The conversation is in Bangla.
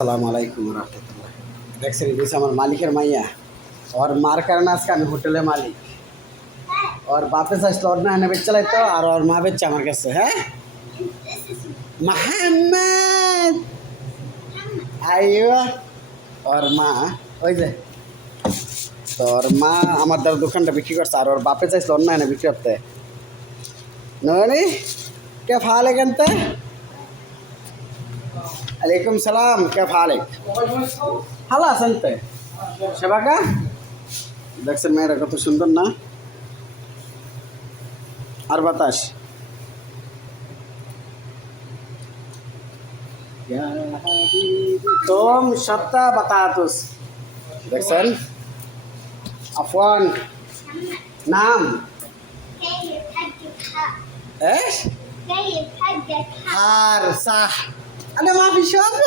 আসসালামু আলাইকুম রহমতুল্লাহ। দেখছেন দিয়েছে আমার মালিকের মাইয়া, ওর মার কারণে আজকে আমি হোটেলে মালিক। ওর বাপে চাইছিল ওর না এনে বেচে লাইতো, আর ওর মা বেচছে আমার কাছে। হ্যাঁ, মাহাম্মদ আইয়া ওর মা, ওই যে তো ওর মা আমার দ্বারা দোকানটা বিক্রি করছে, আর ওর বাপে চাইছিল ওর না এনে বিক্রি করতে। ননি কে ফালে কেনতে আলাইকুম সালাম, কে ফালে ভালো আছেন তো? সেবাকা দেখছেন মেয়েরা কত সুন্দর না? আর বাতাস তোম সপ্তাহ বাতাতুস। দেখছেন আফওয়ান নাম كيف حقك حق ايش كيف حقك حق আর صح انا ما في شغل